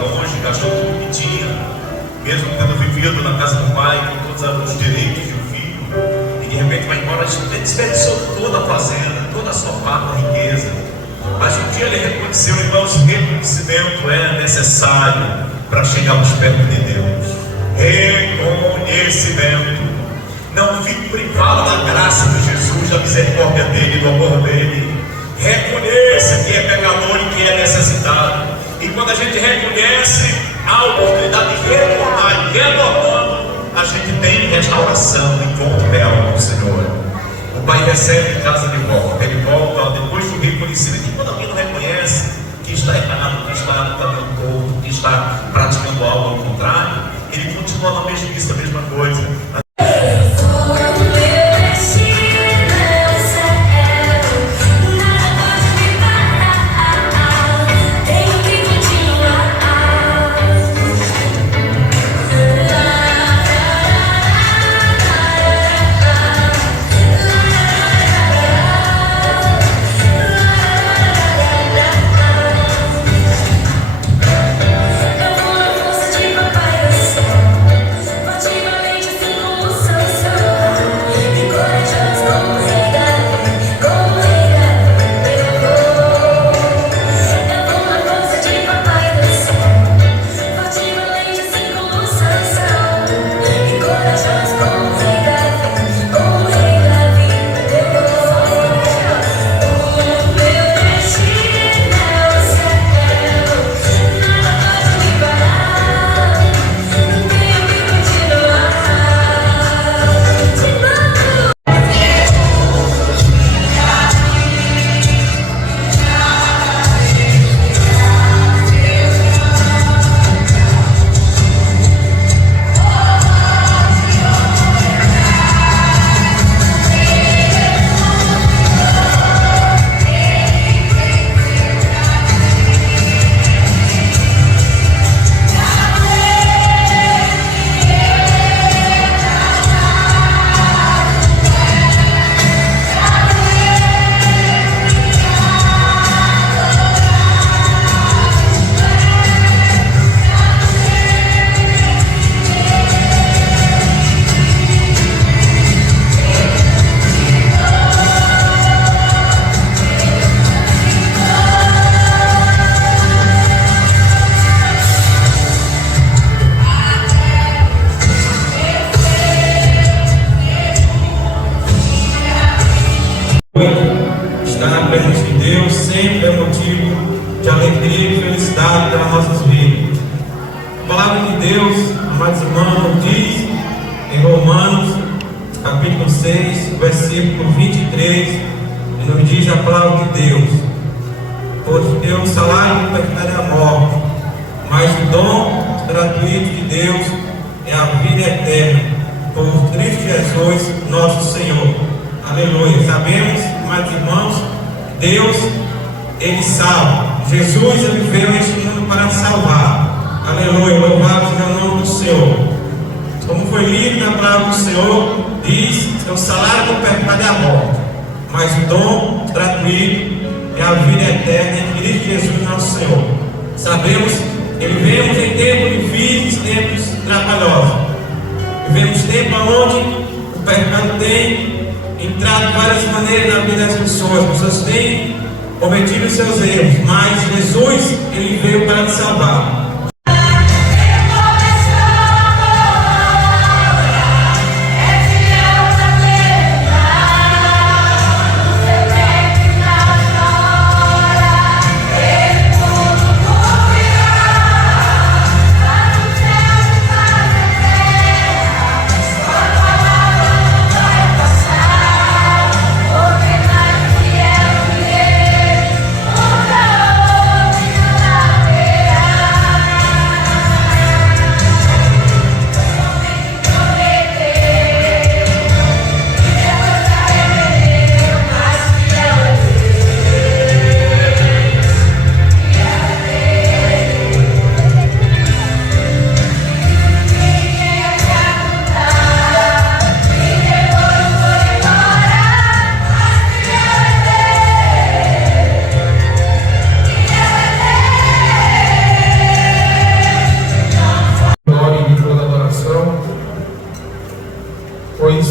longe, gastou tudo que tinha, mesmo tendo vivido na casa do pai, com todos os direitos de um filho, e de repente vai embora, desperdiçou toda a fazenda, toda a sua farta riqueza. Mas um dia ele reconheceu, irmãos, reconhecimento é necessário para chegarmos perto de Deus. Reconhecimento. Não fique privado da graça de Jesus, da misericórdia dele, do amor dele. Reconheça que é pecador e que é necessitado. E quando a gente reconhece, há a oportunidade de retornar, e retornando, a gente tem restauração, encontro real com o Senhor. O pai recebe em casa de volta, ele volta depois do reconhecimento. E quando alguém não reconhece que está errado, que está no caminho todo, que está praticando algo ao contrário, ele continua na mesma coisa. Estar na presença de Deus sempre é motivo de alegria e felicidade para nossas vidas. A palavra de Deus, amados irmãos, diz em Romanos, capítulo 6, versículo 23, e nos diz a palavra de Deus: pois o salário do pecado é a morte, mas o dom gratuito de Deus é a vida eterna, por Cristo Jesus, nosso Senhor. Aleluia. Sabemos, amados irmãos, Deus, Ele salva. Jesus, Ele veio a este mundo para salvar. Aleluia. Louvado seja o nome do Senhor. Como foi lido na palavra do Senhor, diz que o salário do pecado é a morte, mas o dom gratuito é a vida eterna em Cristo Jesus, nosso Senhor. Sabemos que vivemos em tempos difíceis, tempos trabalhosos. Vivemos tempo onde o pecado tem entrado de várias maneiras na vida das pessoas. As pessoas têm cometido seus erros, mas Jesus, Ele veio para te salvar. Oh,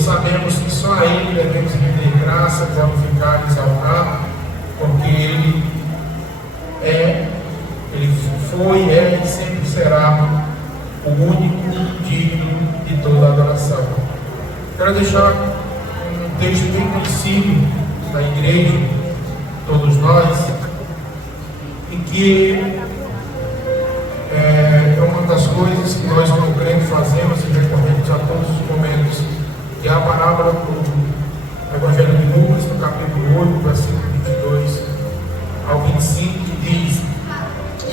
sabemos que só a Ele devemos render graça, glorificar e exaltar, porque Ele foi, é e sempre será o único digno de toda adoração. Quero deixar um texto bem conhecido da igreja, todos nós, e que é uma das coisas que nós como crentes fazemos e recorremos a todos os momentos, que é a parábola do Evangelho de Lucas, no capítulo 8, versículo 22 ao 25, que diz: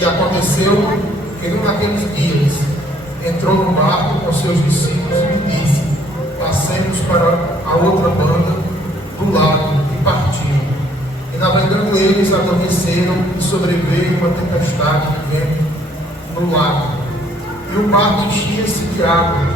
e aconteceu que num daqueles dias entrou no barco com seus discípulos e disse: passemos para a outra banda do lago, e partiram. E navegando eles adormeceram, e sobreveio uma tempestade de vento no lago, e o barco enchia-se de água.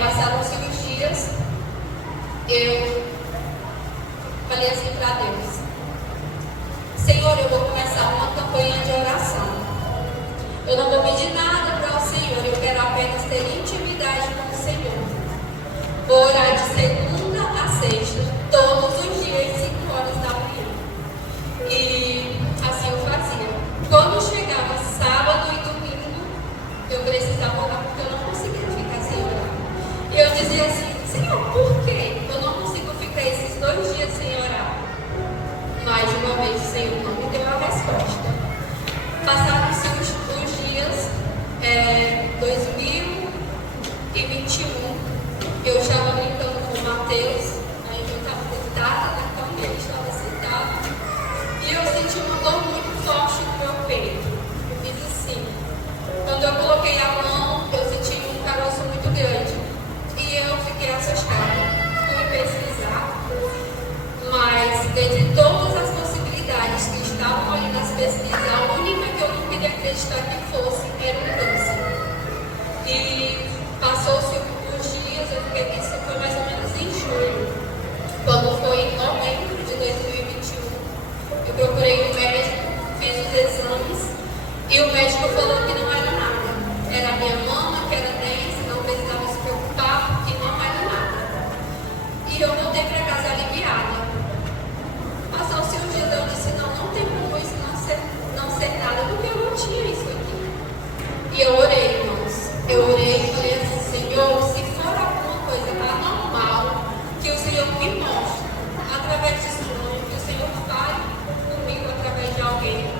Passaram-se os dias, eu falei assim para Deus: Senhor, eu vou começar uma campanha de oração. Eu não vou pedir nada para o Senhor, eu quero apenas ter intimidade com o Senhor. que fosse, era um câncer. E passou-se os dias, eu fiquei pensando, foi mais ou menos em julho, quando foi em novembro de 2021, eu procurei o médico, fiz os exames, e o médico falou que não era nada. Era a minha mama, que era densa, não precisava se preocupar, porque não era nada. E eu voltei para casa aliviada. Passou-se uns dias, eu disse, não tem como isso não ser nada, porque eu não tinha isso aqui. E eu orei, irmãos. Eu orei e falei assim, Senhor, se for alguma coisa anormal, que o Senhor me mostre, através de sonho, que o Senhor fale comigo através de alguém.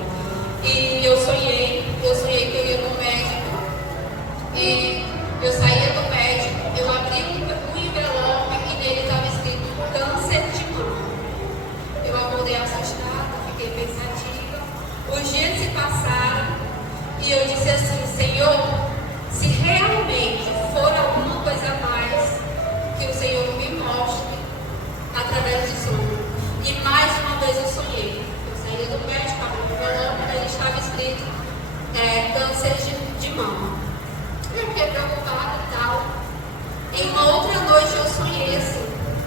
E eu sonhei que eu ia no médico, e eu saía do médico, eu abri um envelope e nele estava escrito câncer de mama. Eu acordei assustada, fiquei pensativa. Os dias se passaram e eu disse assim, Senhor, se realmente for alguma coisa a mais, que o Senhor me mostre através de sonho. E mais uma vez eu sonhei. Eu saí do médico, abri o envelope, ele estava escrito câncer de mama. Eu fiquei preocupada e tal. Em uma outra noite eu sonhei assim.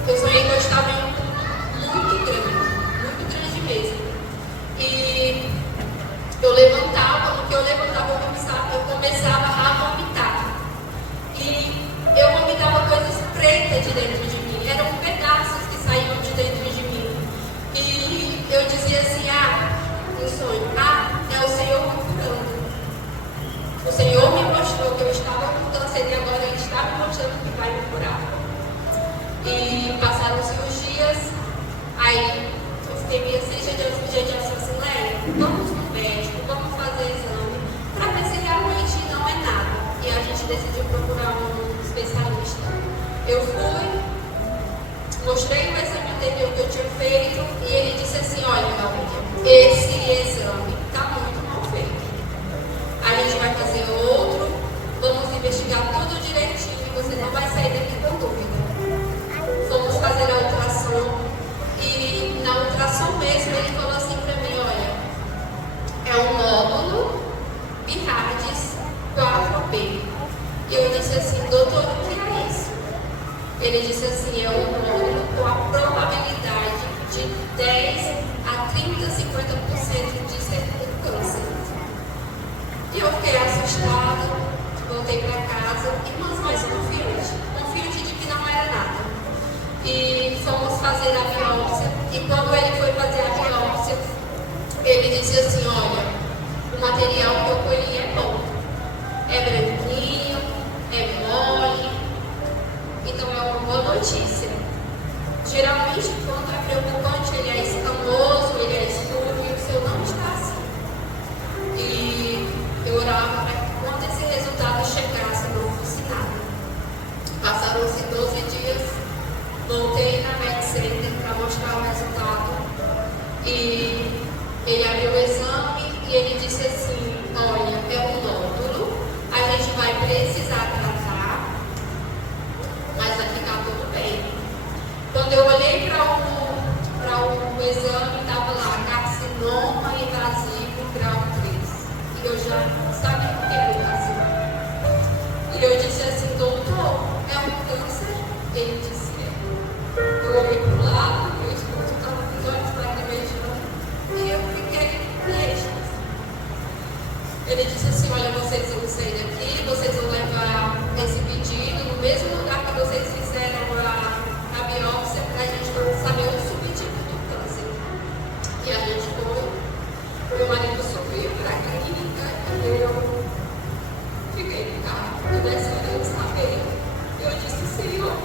Eu sonhei que eu estava em um culto muito grande mesmo. E eu levantava, no que eu levantava eu começava a vomitar. E eu vomitava coisas pretas de dentro de mim. Eram pedaços que saíam de dentro de mim. E eu dizia assim, no sonho, é o Senhor me curando. O Senhor me mostrou que eu estava com câncer e agora Ele está me mostrando que vai me curar. E passaram-se os dias, aí eu fiquei meio assim, gente assim, Lélia, vamos no médico, vamos fazer exame, para ver se realmente não é nada. E a gente decidiu procurar um especialista. Eu fui, mostrei o exame anterior que eu tinha feito e ele disse assim, olha, Cláudia, esse exame está muito mal feito. A gente vai fazer outro, vamos investigar tudo direitinho e você não vai sair daqui com dúvida. Fomos fazer a ultrassom e na ultrassom mesmo ele falou assim para mim, olha, é um nódulo Bihardis 4B. E eu disse assim, doutor, o que é isso? Ele disse assim, é um nódulo com a probabilidade de 10 a 30, 50% de ser um câncer. E eu fiquei assustada, voltei para casa, irmãs, mas confiante de que não era nada. E fomos fazer a biópsia, e quando ele foi fazer a biópsia, ele disse assim, olha, o material que eu colhi é bom, é branquinho, é mole, então é uma boa notícia. Geralmente, quando é preocupante, ele é escamoso, ele é escuro, e o seu não está assim. E eu orava para que quando esse resultado chegasse, não fosse nada. Passaram-se 12 dias, voltei na MedCenter para mostrar o resultado. E ele abriu o exame e ele disse assim, olha, é um nódulo, a gente vai precisar tratar, mas vai ficar tudo bem. Quando eu olhei para o exame, estava lá, carcinoma invasivo grau 3. E eu já sabia o que era invasivo. E eu disse assim, doutor, é um câncer? Ele disse, eu olhei para o lado, meu esposo estava com os olhos lacrimejando, e eu fiquei em êxtase. Ele disse assim, olha, vocês vão sair daqui, vocês vão levar esse pedido no mesmo lugar que vocês fizeram a biópsia, para a gente saber o subtipo do câncer. E a gente foi, meu marido subiu para a clínica, e eu fiquei no carro, eu descendo saber. Eu disse, Senhor,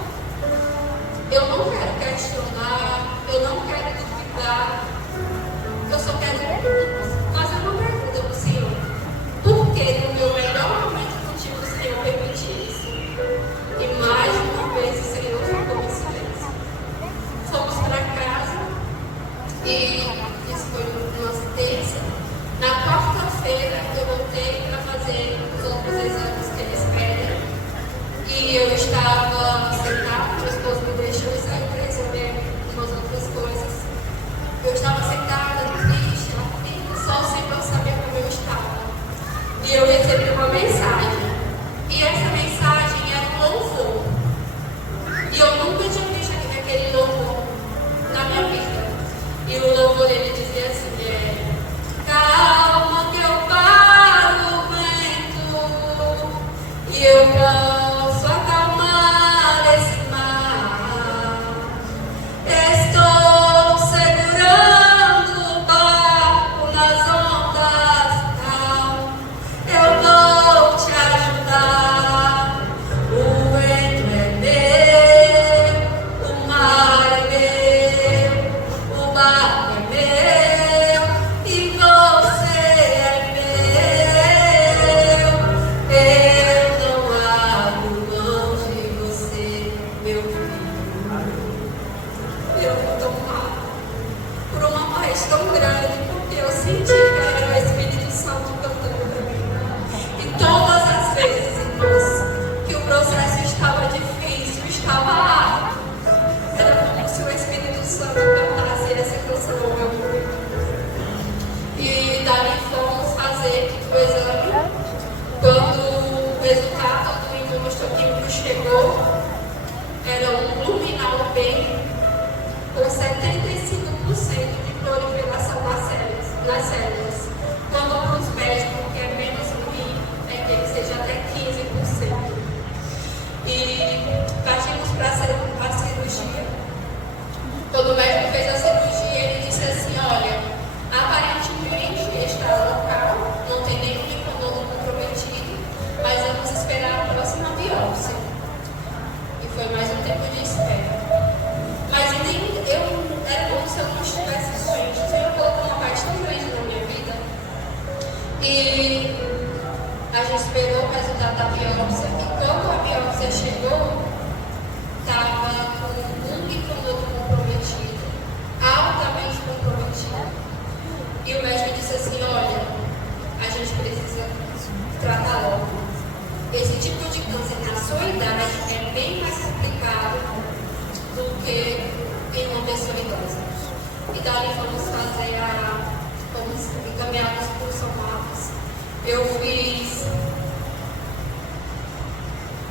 eu não quero questionar, eu não quero duvidar, eu só quero fazer uma pergunta para o Senhor. Por que no meu melhor momento contigo o Senhor permite isso? E mais eu recebi uma mensagem. E essa mensagem era um louvor. E eu nunca tinha visto aquele louvor na minha vida. E o louvor ele dizia assim, calma que eu paro o vento e eu posso acalmar esse mar. Estou segurando o barco nas ondas, calma, eu vou te ajudar. O vento é meu, o mar é meu, o barco é meu e você é meu. Eu não abro mão de você, meu filho. Eu vou tomar por uma paz tão grande, porque eu senti que era o Espírito Santo cantando para mim. E todas as vezes, irmãos, que o processo estava difícil, estava árduo, era como se o Espírito Santo cantasse essa canção ao meu ouvido. E dali fomos fazer o exame. Quando o resultado do imunohistoquímico chegou, era um luminal B com 75% de proliferação nas células. Quando para os médicos, que é menos ruim, é que ele seja até 15%. E partimos para a cirurgia. Quando o médico fez a cirurgia, ele disse assim, olha, aparentemente está local, não tem nenhum linfonodo comprometido, mas vamos esperar a próxima biópsia. E foi mais um tempo de espera. Mas era como se eu não estivesse doente. O Senhor colocou uma paz tão grande na minha vida. E a gente esperou o resultado da biópsia. E quando a biópsia chegou, estava com um linfonodo comprometido, altamente comprometido. E o médico disse assim, olha, a gente precisa tratar logo. Esse tipo de câncer na sua idade é bem mais complicado do que em uma pessoa idosa. E dali fomos encaminhados por São Marcos. Eu fiz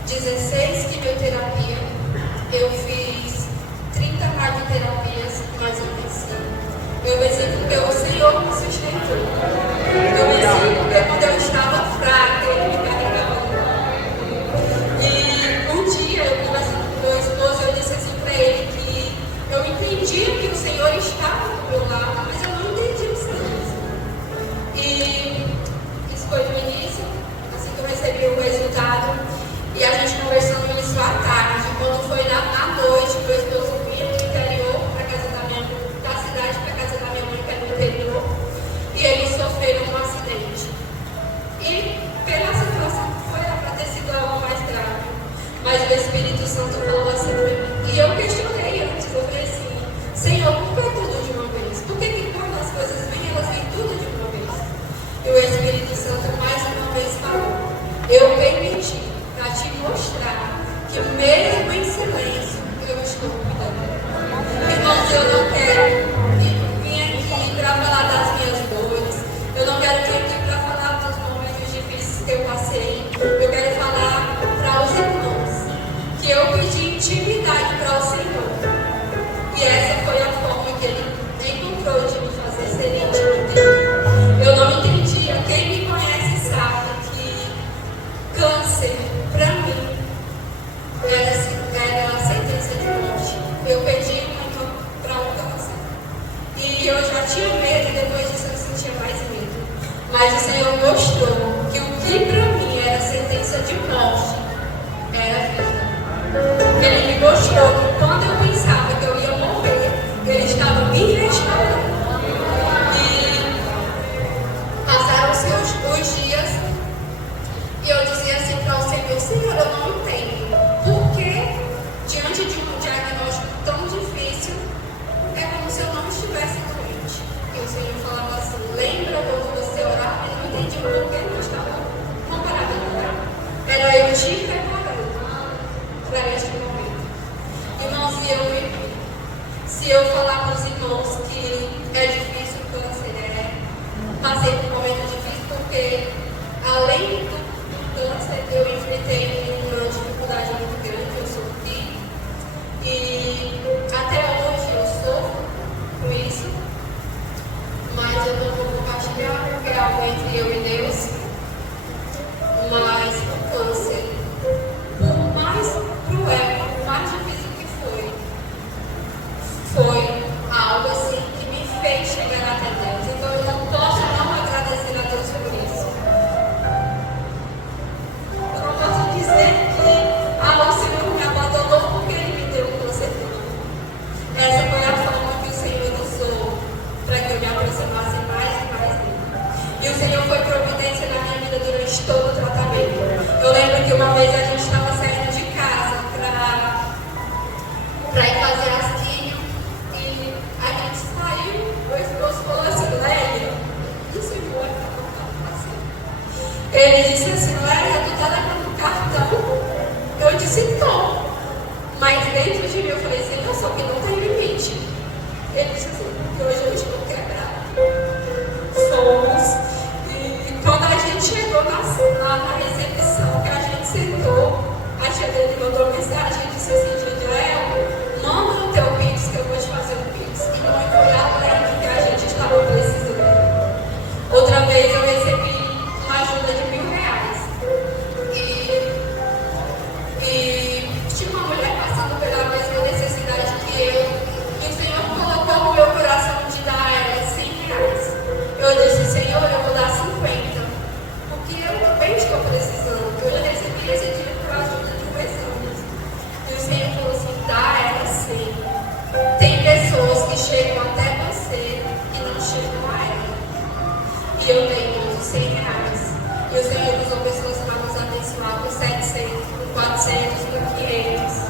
16 quimioterapia, eu fiz 30 radioterapias mais intensivas. Eu venci porque o Senhor me sustentou. Eu venci porque quando eu estava fraca, Ele me carregava. E um dia, eu conversando com meu esposo, eu disse assim para ele que eu entendia que o Senhor estava do meu lado, mas eu não entendia o Senhor. E isso foi no início, assim que eu recebi o resultado, e a gente conversando isso à tarde. Quando foi na noite, meu esposo vinha do interior para casa da cidade para casa da minha mãe, que é no interior, e eles sofreram um acidente. E pela situação foi para ter sido algo mais grave. Mas o Espírito Santo falou assim para mim. E eu questionei antes, eu falei assim, Senhor, por que tudo de uma vez? Por que quando as coisas vêm, elas vêm tudo de uma vez? E o Espírito Santo mais uma vez falou, eu permiti para te mostrar que mesmo em silêncio, eu estou cuidando. Irmãos, eu não quero vir aqui para falar das minhas dores, eu não quero vir aqui para falar dos momentos difíceis que eu passei, eu quero falar para os irmãos que eu pedi intimidade para o Senhor. E essa foi a forma que Ele encontrou de me fazer ser íntimo dele. Eu não entendia. Quem me conhece sabe que câncer, para mim, era a sentença de morte. Eu pedi muito para um câncer. E eu já tinha medo, e depois disso eu sentia mais medo. Mas o Senhor mostrou que o que para mim era sentença de morte era vida. Ele me mostrou que quando eu pensava que eu ia morrer, Ele estava me restaurando. E passaram-se os dias e eu dizia assim para o Senhor, Senhor, eu não entendo. Porque diante de um diagnóstico tão difícil, é como se eu não estivesse doente. E o Senhor falava assim, lembra quando você orava? Eu não entendi porque não estava comparado a orar. Era eu te preparando para este momento. Irmãos, se eu falar para os irmãos que é difícil o câncer, passei por um momento difícil porque além que uma vez a gente estava saindo de casa para ir fazer as químios e a gente saiu, o esposo falou assim, Lélia, isso não é assim. Ele disse assim, Lélia, tu tá levando o cartão? Eu disse, tô. Mas dentro de mim eu falei assim, não, só que não tem limite. Ele disse assim, porque hoje eu estou quebrado. Fomos. E quando a gente chegou na recepção, que a gente sentou, a tia dele mandou mensagem e disse assim, Léo, manda o teu Pix que eu vou te fazer um Pix. E não foi além do que a gente estava precisando. Outra vez eu recebi uma ajuda de R$1.000. E tinha uma mulher passando pela mesma necessidade que eu. E o Senhor colocou no meu coração de dar a ela R$100. Eu disse, Senhor, eu vou dar 50. Porque eu também estou precisando. Eu já recebi esse dinheiro por ajuda de 2 anos. E o Senhor falou assim, dá a ela 100. Tem pessoas que chegam até você e não chegam a ela. E eu dei os R$100. E o Senhor usou pessoas para nos abençoar por 700, por 400, por 500.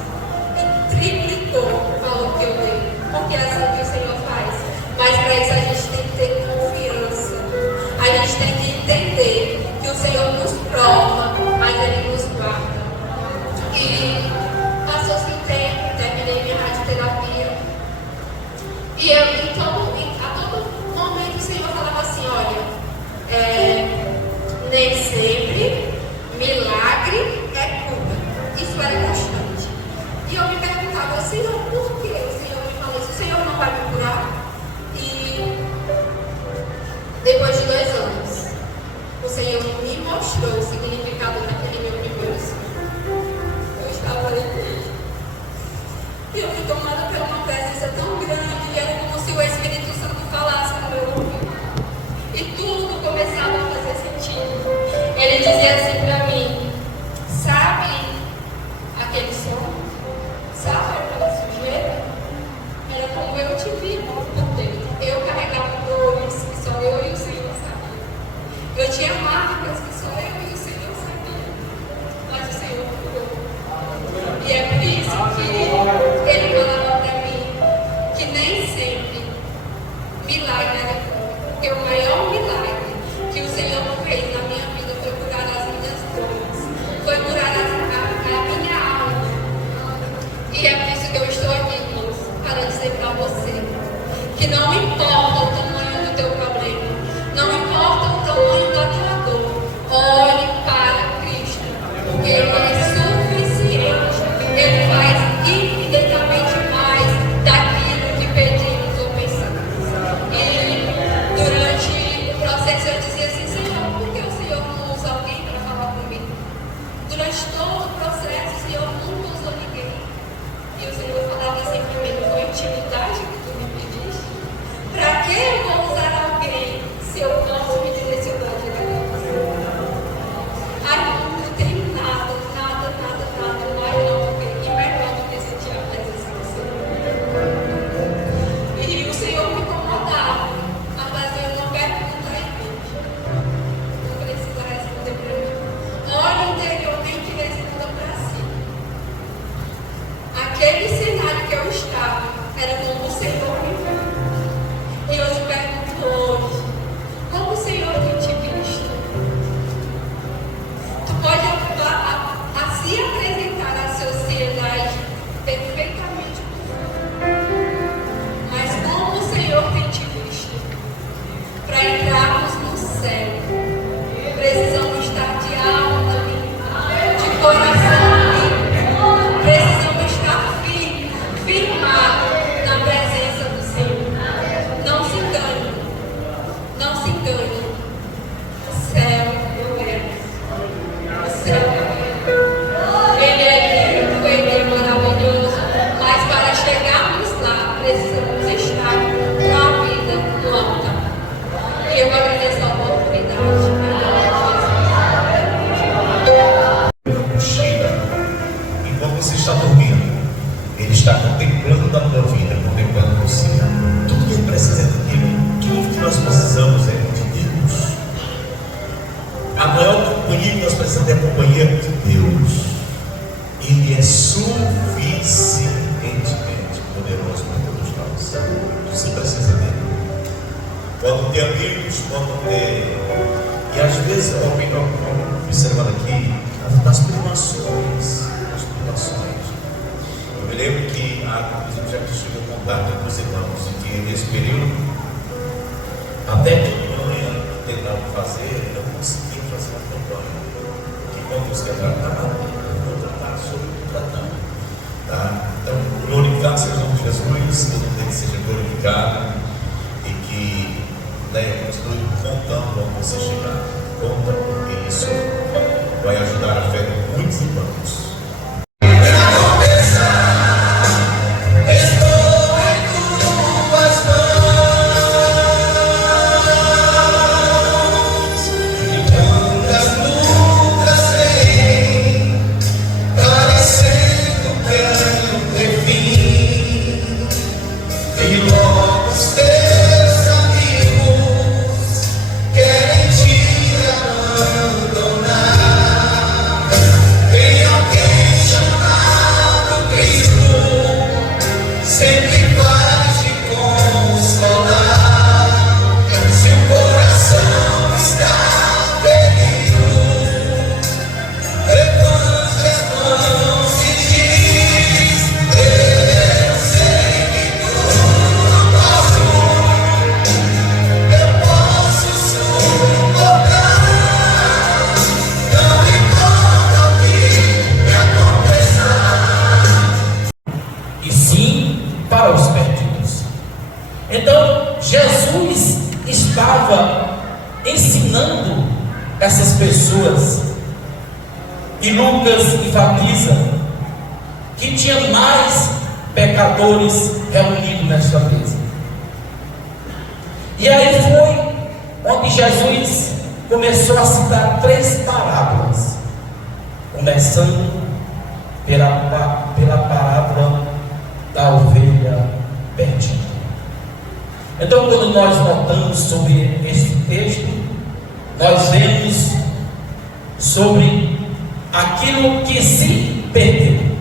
E triplicou o valor que eu dei. Porque é assim que o Senhor faz. Mas para isso a gente tem que ter confiança. A gente tem que entender que o Senhor nos prova, mas Ele nos guarda. E passou-se um tempo, terminei minha radioterapia. E eu, a todo momento, o Senhor falava assim, olha, nem sempre milagre é cura. Isso era constante. E eu me perguntava, Senhor, por que o Senhor me falou isso? O Senhor não vai me curar? E depois de 2 anos, o Senhor me mostrou o significado daquele meu primeiro sonho. Eu estava ali e eu fui tomada por uma presença tão grande, e era como se o Espírito Santo falasse no meu ouvido. E tudo começava a fazer sentido. Ele dizia assim para mim, sabe aquele som? Sabe aquela sujeira? Era como eu te vi por dentro. Eu carregava dores que só eu e o Senhor sabiam. Eu tinha marcas que só eu e o Senhor sabiam. Mas o Senhor curou. E é por isso que Ele falava para mim que nem sempre milagre era cura. Porque o maior milagre que o Senhor fez na minha vida foi curar as minhas dores. Foi curar a minha alma. E é por isso que eu estou aqui, irmãos, para dizer para você que não importa o tamanho do teu problema, não importa o tamanho da tua dor, olhe para Cristo, porque Ele é suficiente, Ele faz infinitamente mais daquilo que pedimos ou pensamos. E durante o processo eu dizia assim, Senhor, por que o Senhor não usa alguém para falar comigo? Durante todo o processo, o Senhor nunca usou ninguém. E o Senhor falava assim para mim, foi intimidade que tu me pediste? Para que eu vou usar alguém se eu posso me direcionar diretamente? Ai, não tem nada maior do que e melhor do que sentir a presença do Senhor. E o Senhor me incomodava a fazer uma pergunta à igreja. Não precisa responder para mim. Olhe interiormente e responda para si. Aquele cenário que eu estava era como o Senhor me viu. E eu te pergunto hoje, como o Senhor tem te visto? Tu pode se apresentar à sociedade perfeitamente possível. Mas como o Senhor tem te visto? Para entrarmos no céu, precisamos estar de alma limpa, de coração limpo. Precisamos estar firmados na presença do Senhor. Não se engane. Não se engane. O céu é o céu é Ele é lindo, Ele é maravilhoso. Mas para chegarmos lá, precisamos estar com a vida no altar. E eu agradeço a oportunidade. Enquanto você está dormindo, Ele está contemplando a tua vida, contemplando você. Tudo que Ele precisa é de Deus. Tudo que nós precisamos é de Deus. A maior companhia que nós precisamos é companhia de Deus, Ele é suficientemente poderoso para todos nós. Você precisa dele. Quando tem amigos, quando tem... E às vezes, observando aqui, as privações. Eu me lembro que inclusive já tive contato com os irmãos, e que nesse período, até campanha tentaram fazer, não conseguiam fazer uma campanha. Que quando os quebraram, contratar sobre o tratando. Tá? Então, glorificado seja o nome de Jesus, todo mundo que seja glorificado, e que continue contando onde você chegar. Conta, porque isso vai ajudar a fé de muitos irmãos. Então, Jesus estava ensinando essas pessoas, e Lucas enfatiza que tinha mais pecadores reunidos nesta mesa. E aí foi onde Jesus começou a citar 3 parábolas, começando pela parábola da ovelha perdida. Então, quando nós notamos sobre este texto, nós vemos sobre aquilo que se perdeu: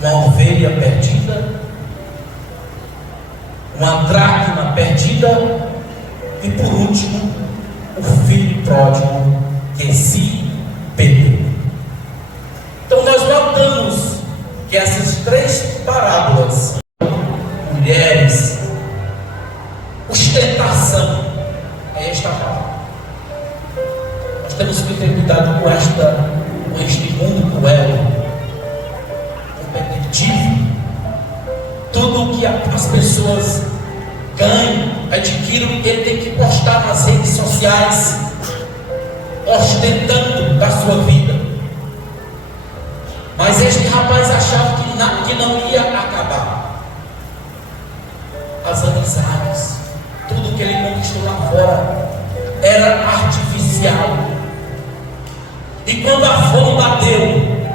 uma ovelha perdida, uma dracma perdida, e por último, o filho pródigo que se perdeu. Então, nós notamos que essas 3 parábolas, mulheres, ostentação, é esta palavra. Nós temos que ter cuidado com este mundo cruel, competitivo. Tudo que as pessoas ganham, adquirem, ele tem que postar nas redes sociais, ostentando da sua vida. Mas este rapaz achava que não ia acabar. As amizades, tudo que ele conquistou lá fora era artificial. E quando a fome bateu,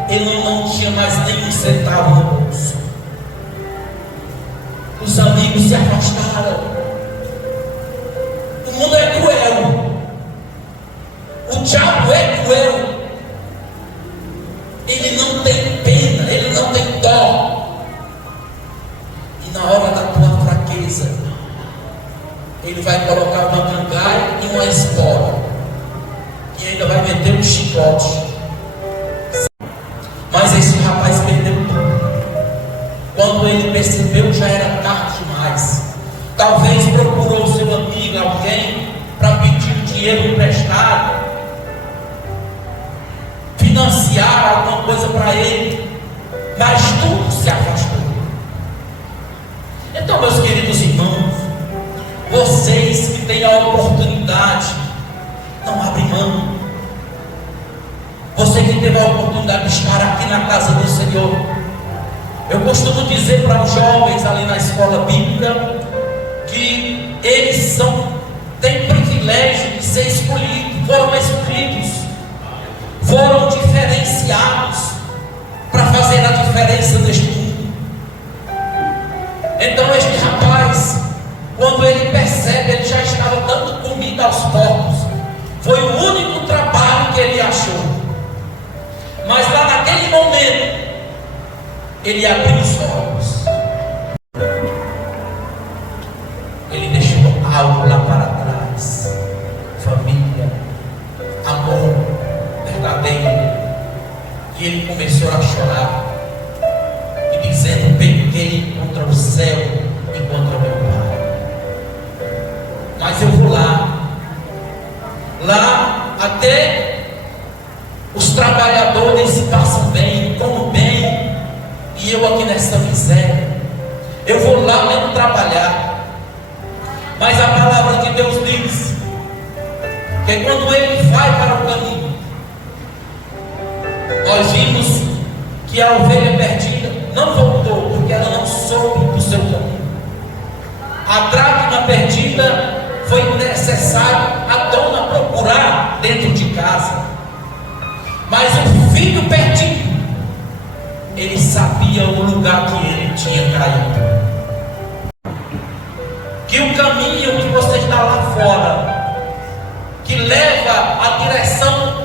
ele não tinha mais nenhum centavo no bolso. Os amigos se afastaram. O mundo é cruel. O diabo é cruel. Ele não tem pena, ele não tem dó. E na hora da tua fraqueza, ele vai colocar uma gandaia e uma espora, e ainda vai meter um chicote. Mas esse rapaz perdeu tudo. Quando ele percebeu, já era tarde demais. Talvez procurou seu amigo, alguém, para pedir um dinheiro emprestado, financiar alguma coisa para ele, mas tudo se afastou. Então, meus queridos irmãos, vocês que têm a oportunidade, não abrem mão. Você que teve a oportunidade de estar aqui na casa do Senhor, eu costumo dizer para os jovens ali na escola bíblica que eles têm privilégio de ser escolhidos, foram escolhidos, foram diferenciados para fazer a diferença neste mundo. Então este rapaz, quando ele percebe, ele já estava dando comida aos porcos. Foi o único trabalho que ele achou. Mas lá naquele momento, ele abriu os olhos. Ele deixou algo lá para trás. Família, amor verdadeiro. E ele começou a chorar. E dizendo: pequei contra o céu e contra o meu Pai. Mas eu vou lá. Lá até os trabalhadores passam bem, comem bem, e eu aqui nessa miséria. Eu vou lá mesmo trabalhar. Mas a palavra de Deus diz que quando ele vai para o caminho, nós vimos que a ovelha perdida não voltou, porque ela não soube do seu caminho. A dracma perdida foi necessário a dona procurar dentro de casa. Mas o filho perdido, ele sabia o lugar que ele tinha caído. Que o caminho que você está lá fora, que leva a direção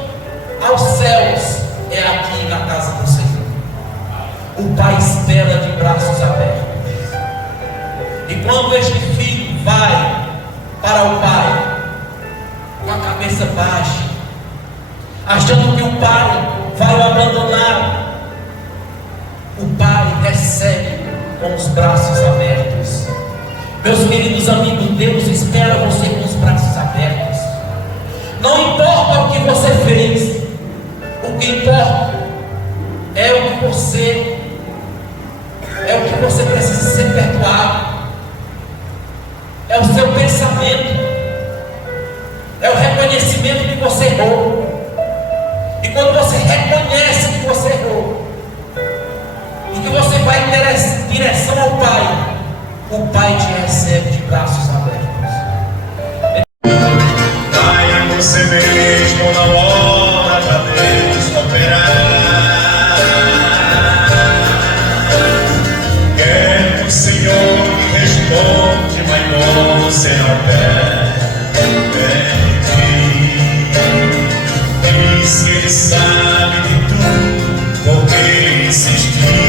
aos céus, é aqui na casa do Senhor. O Pai espera de braços abertos. E quando este filho vai para o Pai, com a cabeça baixa, achando que o Pai vai o abandonar, o Pai recebe com os braços abertos. Meus queridos amigos, Deus espera você com os braços abertos. Não importa o que você fez, o que importa é o que você precisa ser perdoado. É o seu pensamento, é o reconhecimento que você errou. E quando você reconhece que você errou, e que você vai em direção ao Pai, o Pai te recebe de braços abertos. Vai a você mesmo na hora da Deus operar. Quer o Senhor que responde, mas você não pede. Diz que Ele sabe de tudo, porque Ele insistiu.